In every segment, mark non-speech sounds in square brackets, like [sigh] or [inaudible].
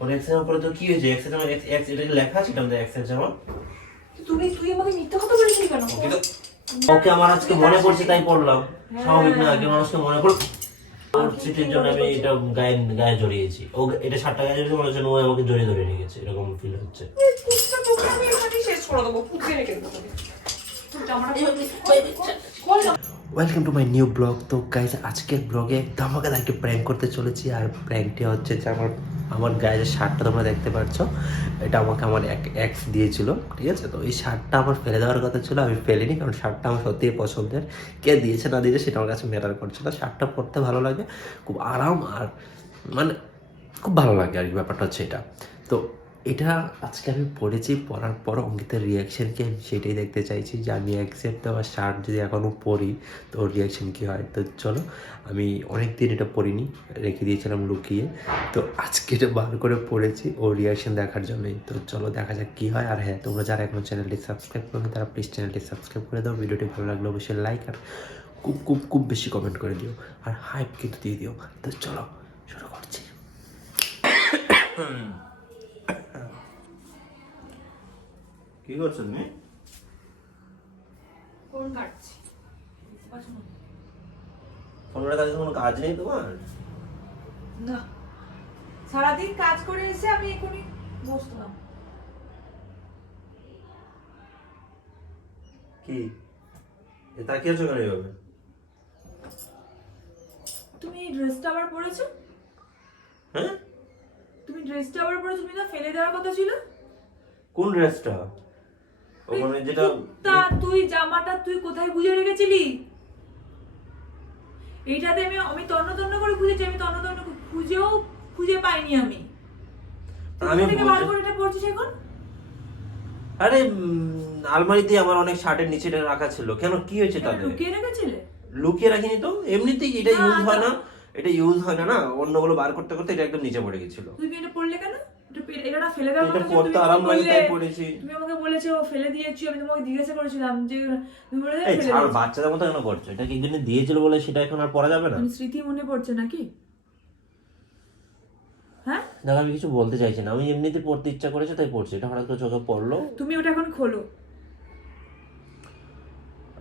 ওর এক্সের উপরে তো কি হয়েছে? এক্সের জামা এক্স এক্স এটা কি লেখা আছে? আমাদের এক্সের জামা? তুমি তুই আমাকে মিথ্যা কথা বলেছিলি কেন? ওকে আমার আজকে মনে পড়ছে তাই পড়লাম। স্বাভাবিক না আগে মানুষকে মনে পড় ওর স্মৃতির জন্য আমি এটা গায়ে গায়ে জড়িয়েছি। ও এটা ষাটটা গায়ে জড়িয়েছে মনে হচ্ছে ও আমাকে জড়িয়ে ধরে রেখেছে এরকম ফিল হচ্ছে। শেষ করে দেবো রেখে দেবো। Welcome to my new blog তো গাইজ আজকের ব্লগে ধামাকাদারকে প্র্যাঙ্ক করতে চলেছি আর প্র্যাঙ্কটি হচ্ছে যে আমার আমার গায়ে যে শার্টটা তোমরা দেখতে পাচ্ছ। এটা আমাকে আমার এক এক্স দিয়েছিল, ঠিক আছে? তো এই শার্টটা আমার ফেলে দেওয়ার কথা ছিল, আমি ফেলিনি, কারণ শার্টটা আমার সত্যিই পছন্দের। কে দিয়েছে না দিয়েছে সেটা আমার কাছে ম্যাটার করছে না শার্টটা পরতে ভালো লাগে, খুব আরাম আর মানে খুব ভালো লাগে আর কি, ব্যাপারটা হচ্ছে এটা। তো এটা আজকে আমি পড়েছি, পড়ার পর অঙ্কিতের রিয়াকশানকে আমি সেটাই দেখতে চাইছি যে আমি অ্যাকসেপ্ট দেওয়া শার্ট যদি এখনও পড়ি তো ওর রিয়াকশান কী হয়? তো চলো, আমি অনেক দিন এটা পড়িনি, রেখে দিয়েছিলাম লুকিয়ে। তো আজকে এটা বার করে পড়েছি, ওর রিয়াকশান দেখার জন্যই। তো চলো, দেখা যাক কী হয়। আর হ্যাঁ তোমরা যারা এখনও চ্যানেলটি সাবস্ক্রাইব করো তারা প্লিজ চ্যানেলটি সাবস্ক্রাইব করে দাও। ভিডিওটি ভালো লাগলে অবশ্যই লাইক আর খুব খুব খুব বেশি কমেন্ট করে দিও। আর হাইপ কিন্তু দিয়ে দিও। তো চলো, শুরু করছি। [coughs] কি করছ তুমি? ফোন কাটছি? ফোনের কাছে কোনো কাজ নেই তোমার? না। সারাদিন কাজ করে এসে আমি এখনই বসলাম। কি? এ তাকিয়েছো কেন এইভাবে? তুমি ড্রেসটা আবার পরেছো? হ্যাঁ? তুমি ড্রেসটা আবার পরেছো তুমি না ফেলে দেওয়ার কথা ছিল? কোন ড্রেসটা ওখানে যেটা তা তুই জামাটা তুই কোথায় গুজে রেখেছিলি? এইটাতে আমি আমি তন্ন তন্ন করে খুঁজেছি আমি তন্ন তন্ন করে খুঁজেও খুঁজে পাইনি আমি। আমি বার করে এটা পড়ছিস এখন? আরে আলমারিতে আমার অনেক শার্টের নিচেটা রাখা ছিল। কেন? কি হয়েছে তাতে? লুকিয়ে রেখেছিলে? লুকিয়ে রাখিনি তো? এমনিতেই এটা ইউজ হয় না? এটা ইউজ হয় না না? অন্যগুলো বার করতে করতে এটা একদম নিচে পড়ে গেছিল। তুমি এটা পড়লে কেন? এটা ফেলে এটা পড়তে তুমি আরাম আমাকে লাগে তাই পড়েছি। তুমি আমাকে বলেছ ও ফেলে দিয়েছি আমি তোমাকে জিজ্ঞাসা করেছিলাম যে তুমি বলে এই ছাড় বাচ্চাদের মতো কেন করছ এটা কি দিয়েছিল বলে সেটা এখন আর পড়া যাবে না? স্মৃতি মনে পড়ছে নাকি? হ্যাঁ? দেখো আমি কিছু বলতে চাইছি না। আমি এমনিতে পড়তে ইচ্ছা করেছে তাই পড়ছি। এটা হঠাৎ করে চোখে পড়ল। তুমি ওটা এখন খোলো।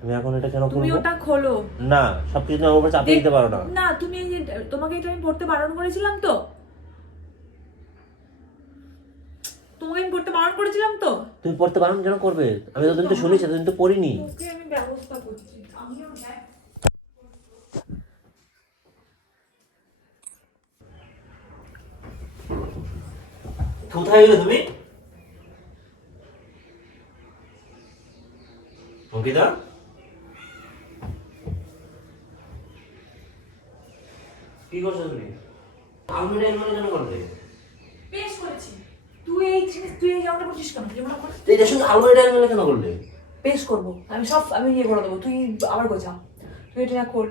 আমি এখন এটা কেন তুমি ওটা খোলো। না সবকিছু তুমি আমার উপর চাপিয়ে দিতে পারো না। না তুমি এই যে তোমাকে এটা আমি পড়তে বারণ করেছিলাম তো। তোমাকে আমি পড়তে বারণ করেছিলাম তো। তুমি পড়তে বারণ কেন করবে? আমি তো তো শুনেছি তুমি তো পড়িনি। ওকে আমি ব্যবস্থা করছি। আমিও কোথায় গেলে তুমি? অঙ্কিতা? কি করছ তুমি? আলমিরা এমন কেন করলে? বেশ করেছি। তুই এই তুই এই জামাটা করছিস কেন? জামাটা কর তো এটা শুধু আলমিরা এমন কেন করলে? বেশ করব। আমি সব আমি ইয়ে করে দেবো। তুই আবার গোছা তুই এটা খোল।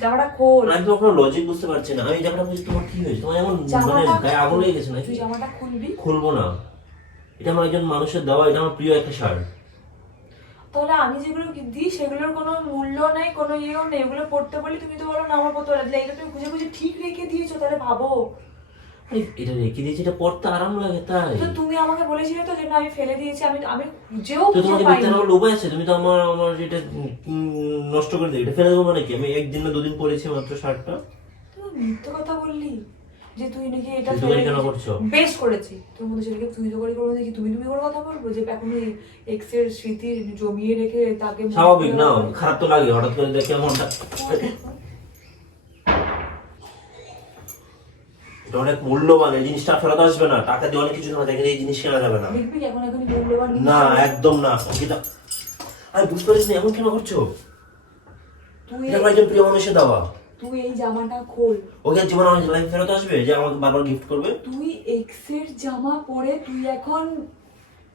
জামাটা খোল। আমি তো কোনো লজিক বুঝতে পারছি না। আমি জামাটা বুঝি তোমার কি হয়েছে? তোমার এমন মানে জামাটা গায়ে আগুন লেগে গেছে নাকি? তুই জামাটা খুলবি। খুলবো না। এটা আমার একজন মানুষের দেওয়া এটা আমার প্রিয় একটা শার্ট তাহলে আমি যেগুলো দিই সেগুলোর কোনো মূল্য নেই কোনো ইয়েও নেই এগুলো পড়তে বলি তুমি তো বলো না আমার পড়তে পারলে এটা তুমি খুঁজে খুঁজে ঠিক রেখে দিয়েছ তাহলে ভাবো। এটা রেখে দিয়েছি এটা পড়তে আরাম লাগে তাই। তো তুমি আমাকে বলেছিলে তো যে না আমি ফেলে দিয়েছি আমি আমি খুঁজেও তো তোমাকে দেখতে আমার লোভে আছে তুমি তো আমার আমার এটা নষ্ট করে দিই এটা ফেলে দেবো মানে কি? আমি একদিন না দুদিন পরেছি মাত্র শার্টটা। মিথ্যে কথা বললি। যে তুই নাকি এটা? বেশ করেছি। তোর মধ্যে সেটাকে তুই তো করে করব তুমি তুমি করে কথা বলব? যে এখন ওই এক্সের স্মৃতি জমিয়ে রেখে তাকে স্বাভাবিক না খারাপ তো লাগে হঠাৎ করে দেখে মনটা এটা অনেক মূল্যবান এই জিনিসটা ফেরত আসবে না। টাকা দিয়ে অনেক কিছু কেনা যায় এই জিনিস কেনা যাবে না। না একদম না অঙ্কিতা। আমি বুঝতে পারছি না এমন কেন করছ? তুই একজন প্রিয় মানুষের দেওয়া? তুই এই জামাটা খোল। ওকে জীবন আমার লাইফ ফেরত আসবে? যে আমাকে বারবার গিফট করবে? তুই এক্সের জামা পরে তুই এখন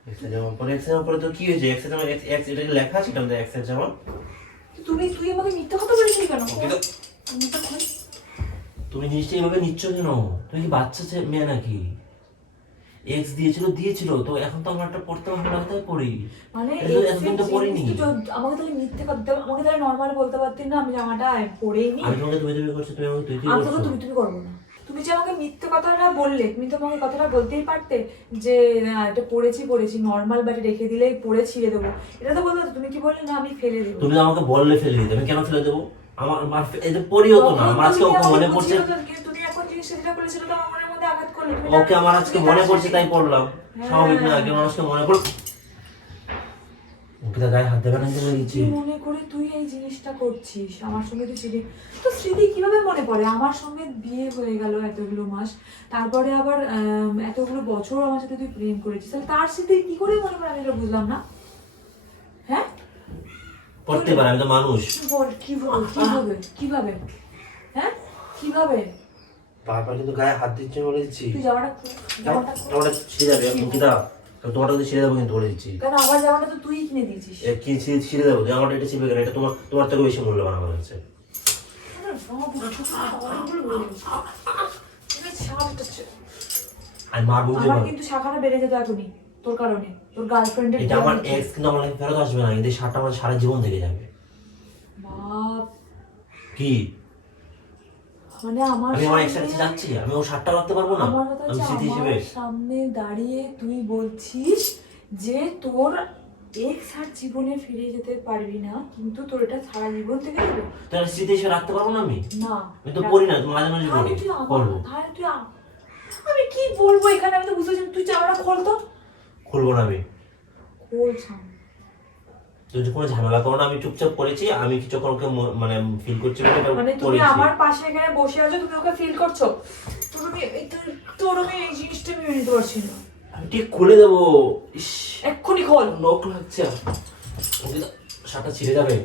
এক্সের জামা পরে এক্সের জামা পরে তো কি হয়েছে? এক্সের জামা এক্স এক্স এটা লেখা আছে এটা আমাদের এক্সের জামা? তুমি তুই আমাকে মিথ্যা কথা বলেছিস কেন? তুমি তো খোল। তুমি জিনিসটা এইভাবে নিচ্ছ কেন? তুমি কি বাচ্চা ছে- মেয়ে নাকি? এক্স দিয়েছিল দিয়েছিল তো এখন তো আমার একটা পড়তে ভালো লাগে তাই পড়ি? মানে এটা তো পড়িনি। আমাকে তাহলে মিথ্যে কথা আমাকে তাহলে নর্মাল বলতে পারতি না আমি জামাটা নি আমি তোমাকে তুমি তুমি করছ তুমি আমাকে তুই তুই আমি তুমি তুমি করব না। তুমি যে আমাকে মিথ্যে কথাটা বললে তুমি তো আমাকে কথাটা বলতেই পারতে যে না এটা পড়েছি পড়েছি নর্মাল বাড়ি রেখে দিলেই পড়ে ছিঁড়ে দেবো। এটা তো বলতে তুমি কি বললে? না আমি ফেলে দেবো। তুমি আমাকে বললে ফেলে দিতে আমি কেন ফেলে দেবো? আমার তো না আমার আজকে মনে পড়ছে। তুমি এখন জিনিসটা যেটা করেছ তো আমার আঘাত করলে ওকে আমার আজকে মনে পড়ছে তাই পড়লাম। হ্যাঁ। স্বাভাবিক না কেউ মানুষকে মনে পড় ওকে তো গায়ে হাত দেবে না কিন্তু দিচ্ছি মনে করে তুই এই জিনিসটা করছিস? আমার সঙ্গে স্মৃতি তো স্মৃতি কীভাবে মনে পড়ে? আমার সঙ্গে বিয়ে হয়ে গেল এতগুলো মাস। তারপরে আবার এতগুলো বছর আমার সাথে তুই প্রেম করেছিস। তাহলে তার স্মৃতি কি করে মনে পড়ে? আমি এটা বুঝলাম না। হ্যাঁ? পড়তে পারে আমি তো মানুষ। কি বল কি বল কীভাবে কীভাবে? হ্যাঁ? কীভাবে? বারবার কিন্তু গায়ে হাত দিচ্ছে বলে দিচ্ছি। জামাটা জামাটা ছিঁড়ে যাবে এখন কি দা তোমারটা কিন্তু ছিঁড়ে দেবো কিন্তু বলে দিচ্ছি। কেন আমার জামাটা তো তুই কিনে দিয়েছিস? কি ছিঁড়ে ছিঁড়ে দেবো? আমার এটা ছিঁড়বে কেন? এটা তোমার তোমার থেকে বেশি মূল্যবান আমার কাছে। আমি মারবো আমার কিন্তু শাখাটা বেড়ে যেত এখনই তোর কারণে। তোর গার্লফ্রেন্ডের এটা আমার এক্স কিন্তু আমার লাইফে ফেরত আসবে না কিন্তু শার্টটা আমার সারা জীবন থেকে যাবে। বাপ। কি? মানে আমার আমি আমার কাছে যাচ্ছি আমি ও রাখতে পারব না আমার কথা হচ্ছে হিসেবে। সামনে দাঁড়িয়ে তুই বলছিস যে তোর এক্স আর জীবনে ফিরে যেতে পারবি না কিন্তু তোর এটা সারা জীবন থেকে যাবে। তাহলে স্মৃতি হিসেবে রাখতে পারব না আমি? না আমি তো পড়ি না মাঝে মাঝে পড়ি পড়ব তাহলে তুই আমি কি বলব এখানে? আমি তো বুঝতে পারছি তুই চামড়া খোল তো। খুলবো না আমি। খোল সামনে। যদি কোনো ঝামেলা করো না আমি চুপচাপ করেছি আমি কিছুক্ষণ ওকে মানে ফিল করছি মানে তুমি আমার পাশে এখানে বসে আছো তুমি ওকে ফিল করছ? তোর আমি এই আমি জিনিসটা নিতে পারছি না। আমি ঠিক খুলে দেবো। ইস এক্ষুনি খোল। নখ লাগছে। ওকে তো শার্টটা ছিঁড়ে যাবে।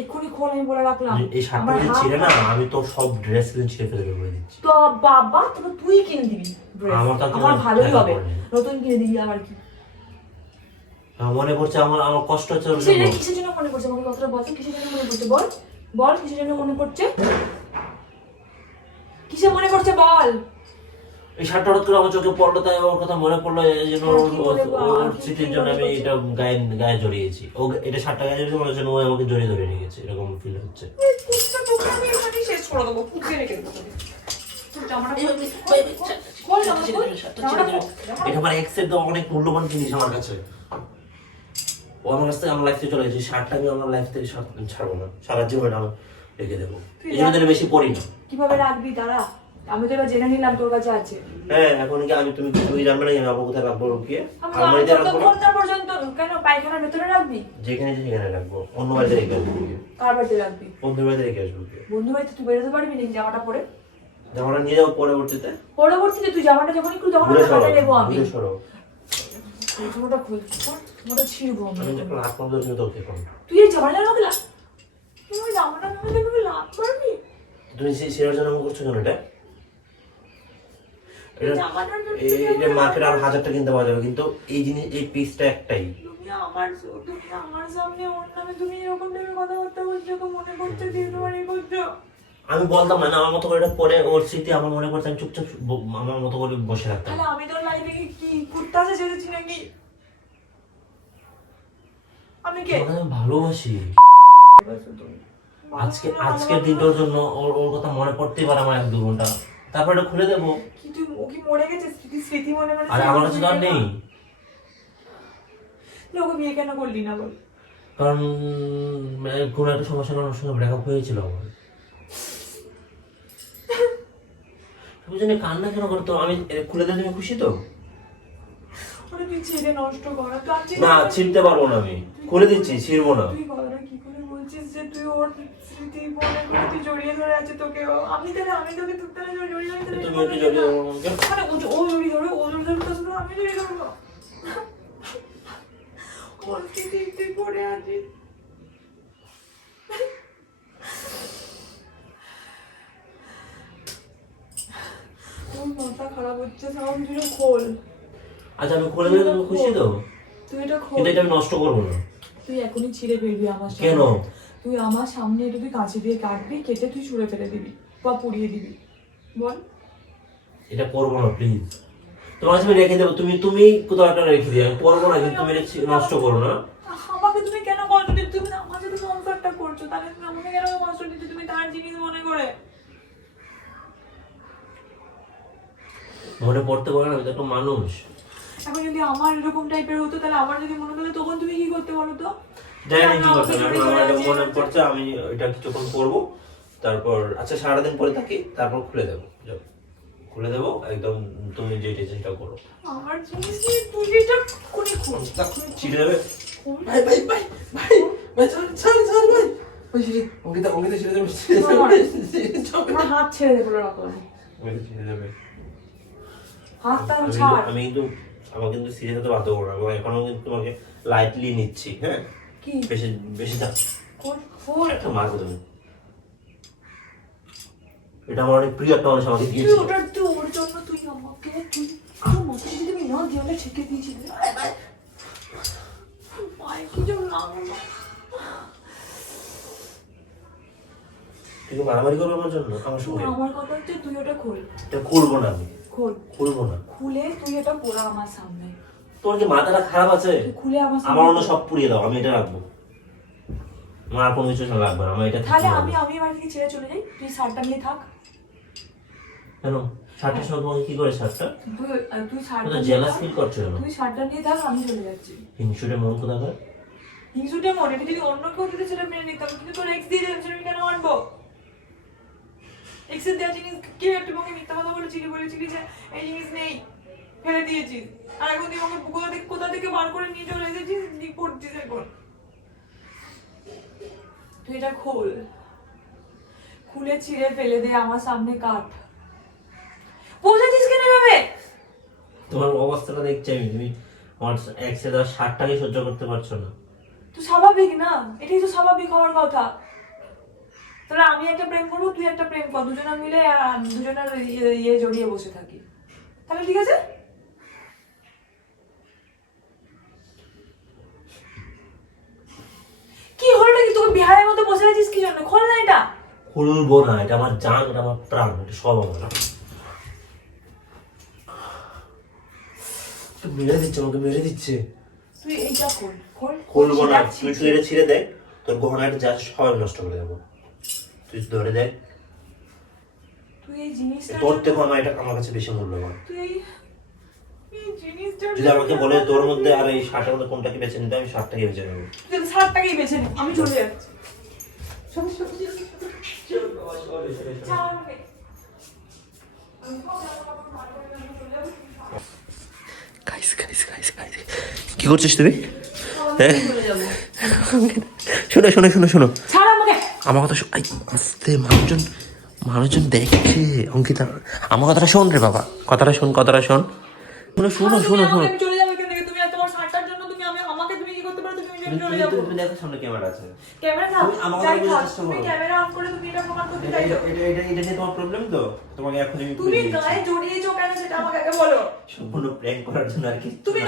এক্ষুনি খোল আমি বলে রাখলাম। এই শার্টটা যদি ছিঁড়ে না আমি তো সব ড্রেস কিন্তু ছিঁড়ে ফেলে দেবো দিচ্ছি তো বাবা তবে তুই কিনে দিবি আমার তো আমার ভালোই হবে। নতুন কিনে দিবি আবার কি? মনে পড়ছে আমার আমার কষ্ট হচ্ছে কিসের জন্য। মনে পড়ছে আমাকে কথাটা বল কিসের জন্য মনে পড়ছে বল বল কিসের জন্য মনে পড়ছে কিসে মনে পড়ছে বল এই শার্টটা হঠাৎ করে আমার চোখে পড়ল তাই ওর কথা মনে পড়ল এই জন্য হ্যাঁ, ওর- স্মৃতির জন্য আমি এটা গায়ে গায়ে জড়িয়েছি ও এটা শার্টটা গায়ে জড়িয়েছে মনে হচ্ছে ও আমাকে জড়িয়ে ধরে নিয়ে গেছে এরকম ফিল হচ্ছে শেষ করে দেবো রেখে দেবো এটা আমার এক্সের তো অনেক মূল্যবান জিনিস আমার কাছে ও আমার কাছ থেকে আমার লাইফ থেকে চলে গেছে শার্টটা আমি আমার লাইফ থেকে ছাড়বো না। সারা জীবন আমি রেখে দেবো। এই জন্য বেশি পড়ি না। কীভাবে রাখবি? তারা আমি তো এবার জেনে নিলাম তোর কাছে আছে। হ্যাঁ এখন কি আমি তুমি তুমি জানবে না আমি কোথায় রাখব লুকিয়ে আমি আলমারিতে রাখব না? পর্যন্ত কেন পায়খানার ভেতরে রাখবি? যেখানে রাখব। অন্য বাড়িতে রেখে আসব। কার বাড়িতে রাখবি? বন্ধুর বাড়িতে রেখে আসব বন্ধু বাড়িতে তুই বেরোতে পারবি নাকি জামাটা পরে? জামাটা নিয়ে যাব পরবর্তীতে। পরবর্তীতে তুই জামাটা যখন একটু তখন আমার তুই তুই লাভ করবি? তুমি সে- করছ কেন এটা? এটা জামাটার জন্য এই- মার্কেট আর হাজারটা কিনতে পাওয়া যাবে কিন্তু এই জিনিস এই পিসটা একটাই। তুমি আমার তুমি আমার সামনে ওর নামে তুমি এরকম ভাবে কথাবার্তা বলছো তো মনে করছ কি তোমার এই করছ আমি বলতাম না আমার মতো করে এটা পরে ওর স্মৃতি আমার মনে করছে আমি চুপচাপ ব- আমার মতো করে বসে রাখতাম তাহলে আমি তোর নাকি আমি কে? আমি ভালোবাসি। আজকে আজকের দিনটার জন্য ওর ওর কথা মনে পড়তেই পারে আমার এক দু ঘণ্টা। তারপর এটা খুলে দেবো। কি তুই ও কি মরে গেছে? স্মৃতি স্মৃতি মনে মানে আর আমার কাছে আর নেই। লোকে বিয়ে কেন করলি না বল? কারণ কোনো একটা সমস্যার কারণে ওর সঙ্গে ব্রেকআপ হয়েছিল আমার। [laughs] তুমি জানি কান্না কেন করতো আমি খুলে দিলে তুমি খুশি তো ওরে তুই ছেড়ে নষ্ট কর তুই আর ছেড়ে না ছিঁড়তে পারব না আমি। খুলে দিচ্ছি ছিঁড়বো না। তুই কথাটা কি করে বলছিস যে তুই ওর স্মৃতি মনে করে তুই জড়িয়ে ধরে আছে তোকে? আমি তাহলে আমি তোকে তোর তাহলে জড়িয়ে ধরে তুমি একটু জড়িয়ে ধরো মানে ও জড়িয়ে ধরবে ও জড়িয়ে ধরবে তার আমি জড়িয়ে ধরবো। ওর স্মৃতি তুই পড়ে আছিস। তোর মাথা খারাপ হচ্ছে সাউন্ড খোল। আচ্ছা আমি খুলে দিলে তুমি খুশি তো? তুই এটা খোল। কিন্তু এটা আমি নষ্ট করব না। তুই এখনই ছিঁড়ে ফেলবি আমার সামনে। কেন? তুই আমার সামনে এটা তুই কাঁচি দিয়ে কাটবি কেটে তুই ছুঁড়ে ফেলে দিবি বা পুড়িয়ে দিবি। বল। এটা করব না প্লিজ তোমার আমি রেখে দেবো তুমি তুমি কোথাও একটা রেখে দিও আমি করব না কিন্তু তুমি এটা নষ্ট করো না। আমাকে তুমি কেন কষ্ট দিচ্ছ তুমি আমার সাথে সংসারটা করছ? তাহলে তুমি আমাকে কেন কষ্ট দিচ্ছ তুমি তার জিনিস মনে করে? মনে পড়তে পারে না আমি তো একটা মানুষ। এখন যদি আমার এরকম টাইপের হতো তাহলে আমার যদি মনে হতো তখন তুমি কি করতে বলো তো? জানি কি করতে আমাকে হবে, চুরি এখন আমার এটা মনে পড়ছে আমি এটা কিছুক্ষণ করব তারপর আচ্ছা সারাদিন পরে থাকি তারপর খুলে দেবো। খুলে দেবো একদম তুমি যে ডিজাইনটা করো। আমার জিনিস কোনি ছিঁড়ে দেবে ভাই ভাই ভাই ভাই ভাই ছাড় ছাড় ছাড় ভাই। ছিঁড়ে অঙ্কিতা অঙ্কিতা ছিঁড়ে দেবে দেবে আমার। হাত ছেড়ে দে বলে রাখো অঙ্কিতা ছিঁড়ে দেবে হাতটা আমি ছাড়। আমি কিন্তু আমাকে কিন্তু সিরিয়াস হতে বাধ্য করব এবং এখনও কিন্তু তোমাকে লাইটলি নিচ্ছি হ্যাঁ? কি? বেশি বেশি দাও। একটা তুমি এটা আমার অনেক প্রিয় একটা মানুষ আমাকে তুই দিয়েছিল ওটা তুই ওর জন্য তুই আমাকে তুই আমার যদি না দিয়ে ছেঁকে দিয়েছিলি কি তুই মারামারি করবে আমার জন্য? আমার সঙ্গে? আমার কথা হচ্ছে তুই ওটা খোল এটা খুলবো না আমি। খোল। খুলবো না। খুলে তুই এটা পোড়া আমার সামনে। তোমার কি মাথাটা খারাপ আছে? খুলে আমার আমার অন্য সব পুড়িয়ে দাও আমি এটা রাখব। আমার কোনো কিছু লাগবে না আমার এটা তাহলে আমি আমি বাড়ি থেকে ছেড়ে চলে যাই? তুই শার্টটা নিয়ে থাক। কেন? শার্টের সঙ্গে তোমাকে কি করে শার্টটা? তুই তুই শার্টটা জেলাস ফিল করছ কেন? তুই শার্টটা নিয়ে থাক আমি চলে যাচ্ছি। হিংসুটে মন কোথা হিংসুটে মনে এটা যদি অন্য কেউ দিতে সেটা মেনে নিতাম কিন্তু তোর এক্স দিয়ে দিলাম সেটা আমি কেন আনব? এক্সের দেওয়া জিনিস কেউ একটা মুখে মিথ্যা কথা বলেছিলি বলেছিলি যে এই জিনিস নেই ফেলে দিয়েছিস। আর এখন তুই আমাকে কোথা থেকে কোথা থেকে বার করে নিয়ে চলে এসেছিস? তুই পড়ছিস এখন। তুই এটা খোল। খুলে ছিঁড়ে ফেলে দে আমার সামনে কাট বোঝাচ্ছিস কেন এভাবে? তোমার অবস্থাটা দেখছি আমি তুমি আমার একসে দেওয়া শার্টটাকে সহ্য করতে পারছ না। তো স্বাভাবিক না? এটাই তো স্বাভাবিক হওয়ার কথা। তাহলে আমি একটা প্রেম করব তুই একটা প্রেম কর দুজনে মিলে দুজনের ইয়ে ইয়ে জড়িয়ে বসে থাকি। তাহলে ঠিক আছে? কি হলো নাকি? তোকে বিহারের মতো বসে আছিস কি জন্য? খোল না এটা। খুলবো না এটা আমার জান এটা আমার প্রাণ এটা সব আমার। মেরে দিচ্ছে আমাকে মেরে দিচ্ছে। তুই এইটা খোল খোল। খুলবো না তুই তুই এটা ছিঁড়ে দেখ তোর গহনাটা যা সব নষ্ট করে দেবো। তুই ধরে দেখ তুই এই জিনিসটা তোর থেকে আমার এটা আমার কাছে বেশি মূল্যবান তুই এই- এই জিনিসটা যদি আমাকে বলে তোর মধ্যে আর এই শার্টের মধ্যে কোনটাকে বেছে নিতে আমি শার্টটাকে বেছে নেব বেছে আমি চলে যাচ্ছি কি করছিস তুমি হ্যাঁ শোনো শোনো শোনো শোনো আমার কথা আই, আস্তে মানুষজন মানুষজন দেখছে। অঙ্কিতা আমার কথাটা শোন রে বাবা। কথাটা শোন কথাটা শোন। শোনো শোনো শোনো তুমি শোনো আমাকে- আমি চলে যাব। এখান থেকে তুমি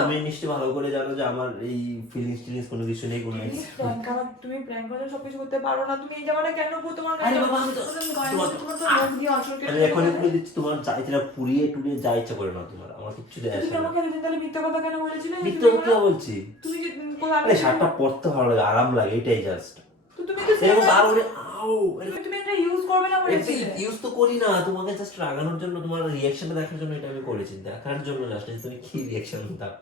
তুমি নিশ্চয়ই ভালো করে জানো যে আমার এই ফিলিংস টিলিংস কোনো কিছু নেই কোনো তুমি prank করা- তুমি প্র্যাঙ্ক করে সবকিছু করতে পারো না। তুমি এই জায়গাটা কেন পো তোমার আরে বাবা, আমি তো- তোমার- তো মুখ দিয়ে আমি এখনই পুড়ে দিচ্ছি তোমার চাইছিলা পুড়িয়ে টুড়িয়ে যা ইচ্ছা করে না তোমার আমার কিচ্ছু দেয় আসে তুমি না। আমাকে এতদিন তাহলে মিথ্যা কথা কেন বলেছিলে? মিথ্যে কথা বলছি। তুমি যে আরে শার্টটা পরতে ভালো লাগে আরাম লাগে এটাই জাস্ট তুমি তো এরকম আর ওরে আও! তুমি এটা ইউজ করবে না বলেছিলে ইউজ তো করি না তোমাকে জাস্ট রাগানোর জন্য তোমার রিয়াকশনটা দেখার জন্য এটা আমি করেছি। দেখার জন্য জাস্ট তুমি কি রিয়াকশন দাও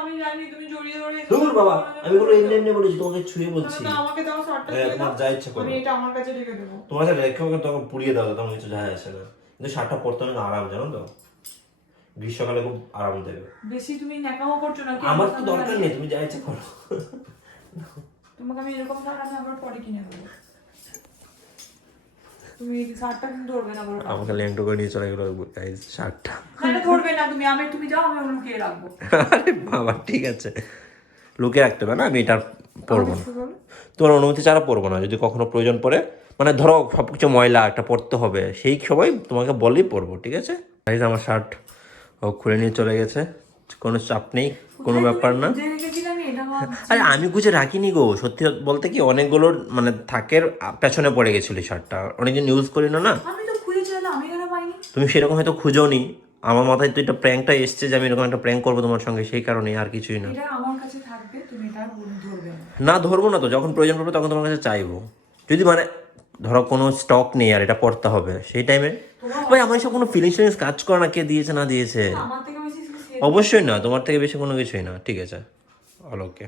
আমি জানি তুমি জড়িয়ে জড়িয়ে দূর বাবা আমি বলো এমনি এমনি বলেছি তোমাকে ছুঁয়ে বলছি। আমাকে দাও শার্টটা তোমার যা ইচ্ছা করো। এটা আমার কাছে রেখে দেবো। তোমার তখন পুড়িয়ে দাও তখন কিছু যায় আসে না। কিন্তু শার্টটা পরতে অনেক আরাম জানো তো? গ্রীষ্মকালে খুব আরাম দেবে। বেশি তুমি ন্যাকামো করছ না আমার তো দরকার নেই তুমি যা ইচ্ছা করো। তোমাকে আমি এরকম শার্ট আমি আবার পরে কিনে দেবো। তুমি শার্টটা কিন্তু ধরবে না আমাকে ল্যাংটো করে নিয়ে চলে গেলো গাইজ শার্টটা। মানে ধরবে না তুমি আমি তুমি যাও আমি লুকিয়ে রাখব। আরে বাবা ঠিক আছে। লুকিয়ে রাখতে হবে না আমি এটা পরবো না। তোমার অনুমতি ছাড়া পরবো না যদি কখনো প্রয়োজন পড়ে। মানে ধরো সব কিছু ময়লা একটা পরতে হবে সেই সময় তোমাকে বলেই পরবো ঠিক আছে? আমার শার্ট ও খুলে নিয়ে চলে গেছে। কোনো চাপ নেই কোনো ব্যাপার না। [laughs] আরে আমি খুঁজে রাখিনি গো। সত্যি বলতে কি অনেকগুলোর মানে থাকের পেছনে পড়ে গেছিল শার্টটা অনেকদিন ইউজ করি না? না তুমি সেরকম হয়তো খুঁজো নি আমার মাথায় তো এটা প্র্যাঙ্কটা এসছে যে আমি এরকম একটা প্র্যাঙ্ক করব তোমার সঙ্গে সেই কারণে আর কিছুই না। এটা আমার কাছে থাকবে তুমি এটা ধরবে না। ধরবো না তো যখন প্রয়োজন পড়বে তখন তোমার কাছে চাইব। যদি মানে ধরো কোনো স্টক নেই আর এটা পড়তে হবে সেই টাইমে ভাই আমার সব কোনো ফিলিংস ফিলিংস কাজ করে না কে দিয়েছে না দিয়েছে? আমার থেকে বেশি serious অবশ্যই না তোমার থেকে বেশি কোনো কিছুই না ঠিক আছে। অল ওকে